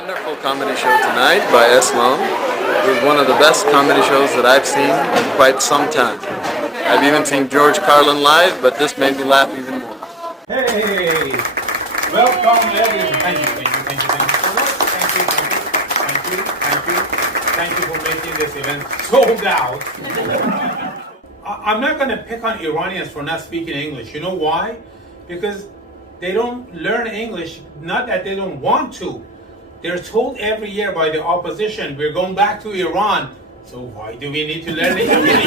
Wonderful comedy show tonight by Islam. It was one of the best comedy shows that I've seen in quite some time. I've even seen George Carlin live, but this made me laugh even more. Hey! Welcome everyone. Thank you so much. Thank you for making this event sold out. I'm not going to pick on Iranians for not speaking English. You know why? Because they don't learn English, not that they don't want to. They're told every year by the opposition, we're going back to Iran. So why do we need to learn English?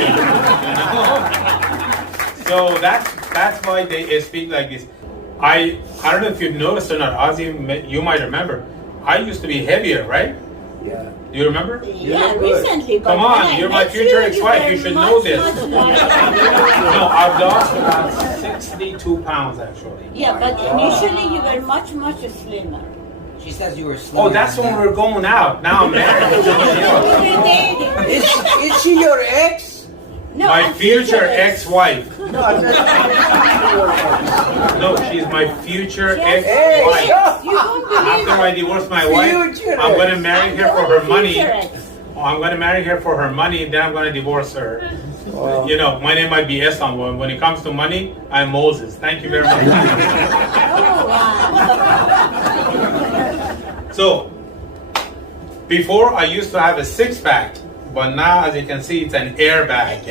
So that's why they speak like this. I don't know if you've noticed or not, Ozzy, you might remember. I used to be heavier, right? Yeah. Do you remember? Yeah, recently. Come on, you're my future ex-wife. You should know this. No, I've lost about 62 pounds actually. Yeah, but initially you were much slimmer. She says you were slim. Oh, that's when we're going out. Now I'm married to somebody else. Is she your ex? No, My future ex-wife. No, I'm not. No, she's my future Yes, ex-wife. yes, you don't believe After I divorce my wife, Future I'm going to ex. marry her for her money. I'm going to marry her for her money, then I'm going to divorce her. Wow. You know, my name might be Esam. When it comes to money, I'm Moses. Thank you very much. Oh, wow. So, before I used to have a six-pack, but now, as you can see, it's an airbag.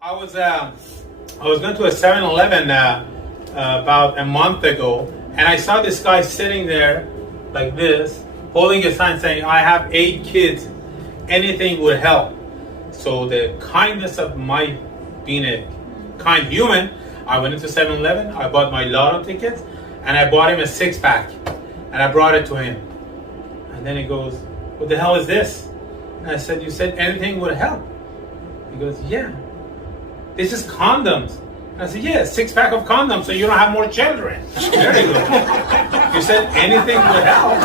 I was going to a 7-Eleven about a month ago, and I saw this guy sitting there like this, holding a sign saying, "I have 8 kids. Anything would help." So the kindness of my being a kind human, I went into 7-Eleven, I bought my lotto tickets, and I bought him a 6-pack, and I brought it to him. And then he goes, "What the hell is this?" And I said, "You said anything would help." He goes, "Yeah. This is condoms." And I said, "Yeah, 6-pack of condoms so you don't have more children." Very good. You said anything would help.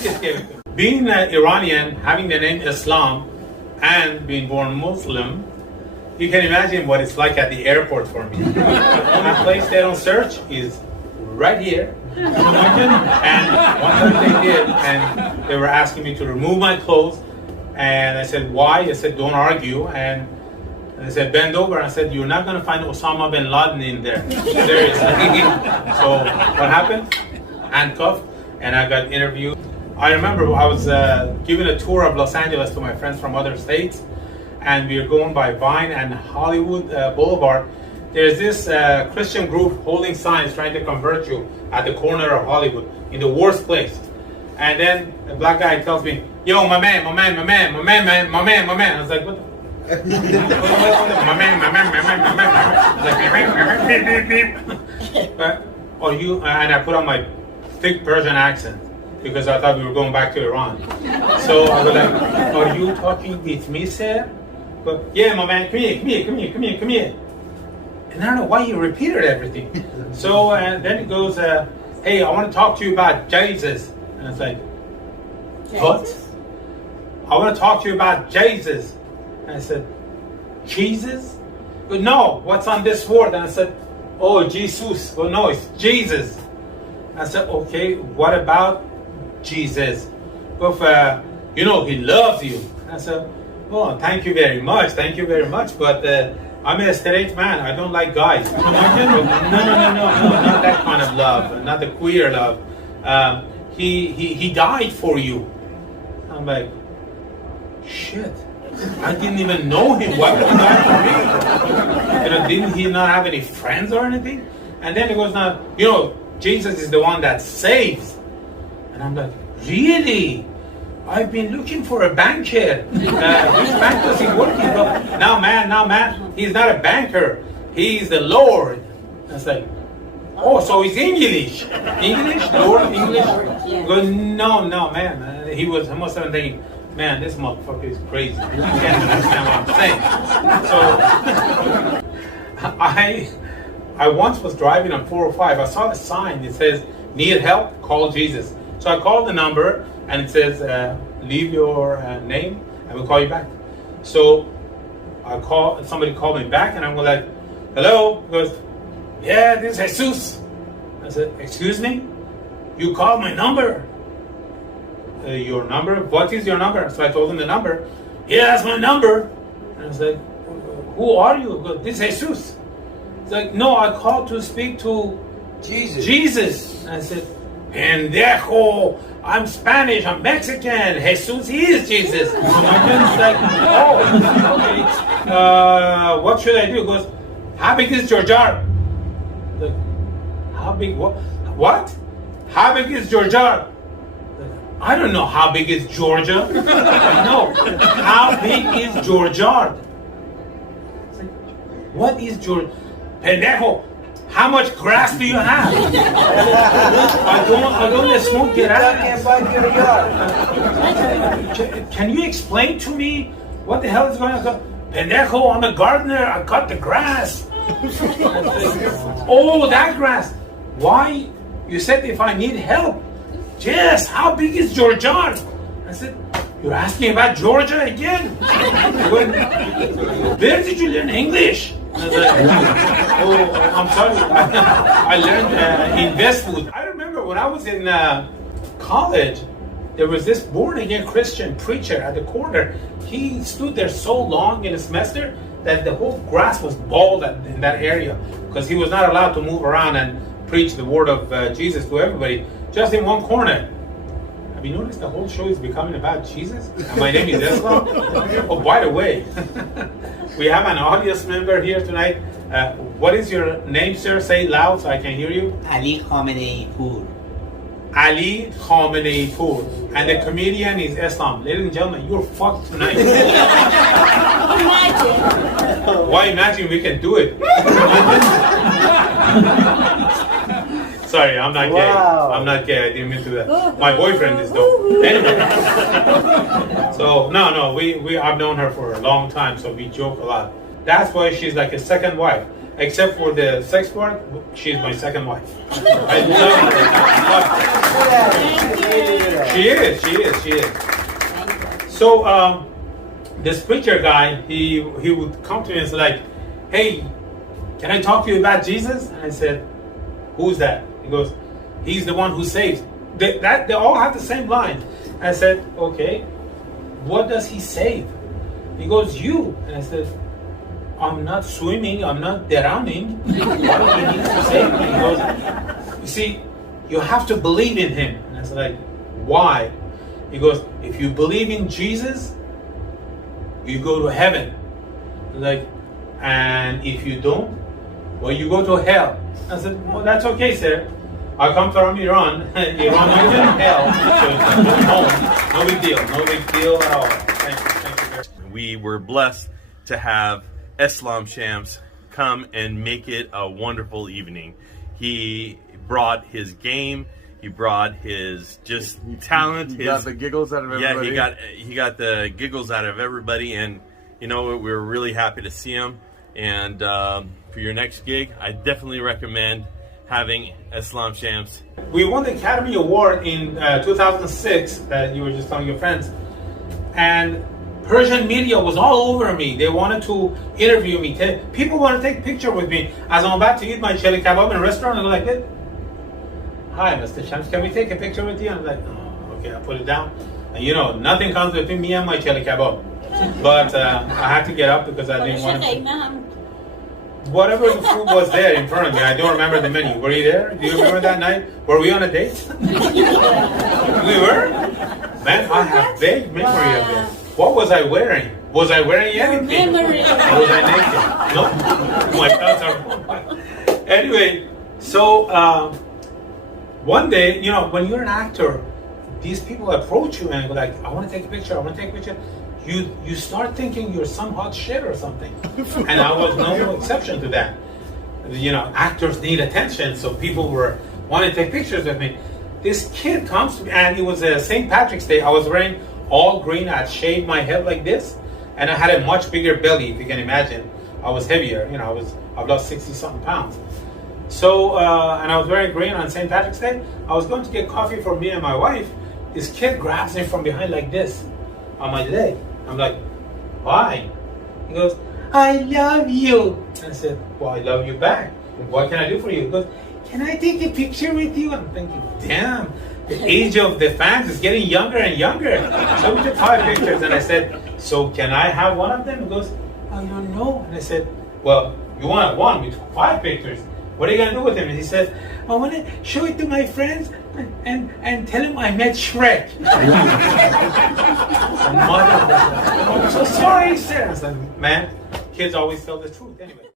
So being an Iranian, having the name Islam, and being born Muslim, you can imagine what it's like at the airport for me. The only place they don't search is right here. And one time they did, and they were asking me to remove my clothes, and I said, "Why?" I said, "Don't argue." And I said, "Bend over." I said, "You're not going to find Osama bin Laden in there." Seriously. So what happened? Handcuffed, and I got interviewed. I remember I was giving a tour of Los Angeles to my friends from other states, and we were going by Vine and Hollywood Boulevard. There's this Christian group holding signs trying to convert you at the corner of Hollywood in the worst place. And then a black guy tells me, "Yo, my man." I was like, "What the?" Or you, and I put on my thick Persian accent because I thought we were going back to Iran. So I was like, "Are you talking with me, sir?" But, "Yeah, my man, come here. And I don't know why he repeated everything. So then he goes, "Hey, I want to talk to you about Jesus." And I was like, "What?" "I want to talk to you about Jesus." And I said, "Jesus?" But no, what's on this word? And I said, "Oh, Jesus." Well, no, it's Jesus. I said, "Okay, what about Jesus?" But, he loves you. I said, "Oh, thank you very much, but I'm a straight man. I don't like guys." No, not that kind of love, not the queer love. He died for you. I'm like, shit. I didn't even know him. Why would he die for me? Didn't he not have any friends or anything? And then he goes, "Now, Jesus is the one that saves." And I'm like, really? I've been looking for a banker. Which bank does he work in? Now, man, he's not a banker. He's the Lord. I was like, oh, so he's English. English? Lord English? Yeah. Go, no, man. He must have been thinking, man, this motherfucker is crazy. He can't understand what I'm saying. So, I once was driving on 405. I saw a sign that says, "Need help? Call Jesus." So I called the number, and it says, "Leave your name, and we'll call you back." So somebody called me back, and I'm like, "Hello?" He goes, "Yeah, this is Jesus." I said, "Excuse me?" you called my number. Your number? What is your number? So I told him the number. Yeah, that's my number. And I was like, who are you? He goes, this is Jesus. It's like, no, I called to speak to Jesus. And I said, pendejo, I'm Spanish, I'm Mexican. Jesus, he is Jesus. So my friend's like, oh, okay. What should I do? He goes, how big is your jar? Like, how big? What? How big is your jar? I don't know how big is Georgia. No. How big is your jar? It's like, what is your pendejo? How much grass do you have? I don't smoke grass. Can you explain to me what the hell is going on? Pendejo, I'm a gardener. I cut the grass. Oh, that grass. Why? You said if I need help. Yes, how big is your jar? I said, you're asking about Georgia again? Where did you learn English? I was like, oh, I'm sorry. I learned in Westwood. I remember when I was in college, there was this born-again Christian preacher at the corner. He stood there so long in a semester that the whole grass was bald in that area because he was not allowed to move around and preach the word of Jesus to everybody, just in one corner. Have you noticed the whole show is becoming about Jesus? And my name is Islam. Oh, by the way, we have an audience member here tonight. What is your name, sir? Say it loud so I can hear you. Ali Khamenei Pur. Ali Khamenei Pur. And the comedian is Islam. Ladies and gentlemen, you're fucked tonight. Imagine. Why imagine we can do it? Sorry, I'm not gay. I'm not gay. I didn't mean to do that. My boyfriend is though. Anyway. So no, I've known her for a long time, so we joke a lot. That's why she's like a second wife. Except for the sex part, she's my second wife. I love her. She is. So this preacher guy, he would come to me and say like, hey, can I talk to you about Jesus? And I said, who's that? He goes, he's the one who saves. They all have the same line. I said, okay, what does he save? He goes, you. And I said, I'm not swimming, I'm not drowning. Why do he need to save me? He goes, you see, you have to believe in him. And I said, like, why? He goes, if you believe in Jesus, you go to heaven. Like, and if you don't, well, you go to hell. I said, well, that's okay, sir. I come from Iran. Iran is in hell. So it's home. No big deal. No big deal at all. Thank you. We were blessed to have Islam Shams come and make it a wonderful evening. He brought his game. He brought his just talent. He got the giggles out of everybody. Yeah, he got the giggles out of everybody, and you know we were really happy to see him. And for your next gig, I definitely recommend having Islam Shams. We won the Academy Award in 2006 that you were just telling your friends, and Persian media was all over me. They wanted to interview me. People want to take a picture with me as I'm about to eat my chili kebab in a restaurant, and they're like, hi, Mr. Shams, can we take a picture with you? And I'm like, oh, okay, I put it down. And you know, nothing comes between me and my chili kebab. But I had to get up because I didn't want to. Whatever the food was there in front of me, I don't remember the menu. Were you there? Do you remember that night? Were we on a date? We were? Man, I have vague memory of it. What was I wearing? Was I wearing anything? Or was I naked? No? My pants are... Anyway, so one day, you know, when you're an actor, these people approach you and go like, I want to take a picture, I want to take a picture. You start thinking you're some hot shit or something. And I was no exception to that. You know, actors need attention, so people were wanting to take pictures with me. This kid comes to me, and it was St. Patrick's Day. I was wearing all green. I had shaved my head like this, and I had a much bigger belly, if you can imagine. I was heavier, you know, I've lost 60-something pounds. So, and I was wearing green on St. Patrick's Day. I was going to get coffee for me and my wife. This kid grabs me from behind like this on my leg. I'm like, why? He goes, I love you. And I said, well, I love you back. What can I do for you? He goes, can I take a picture with you? I'm thinking, damn, the age of the fans is getting younger and younger. So we took 5 pictures, and I said, so can I have one of them? He goes, I don't know. And I said, well, you want one? We took 5 pictures. What are you gonna do with him? And he said, I want to show it to my friends and tell him I met Shrek. I'm so sorry, sir. I said, man, kids always tell the truth anyway.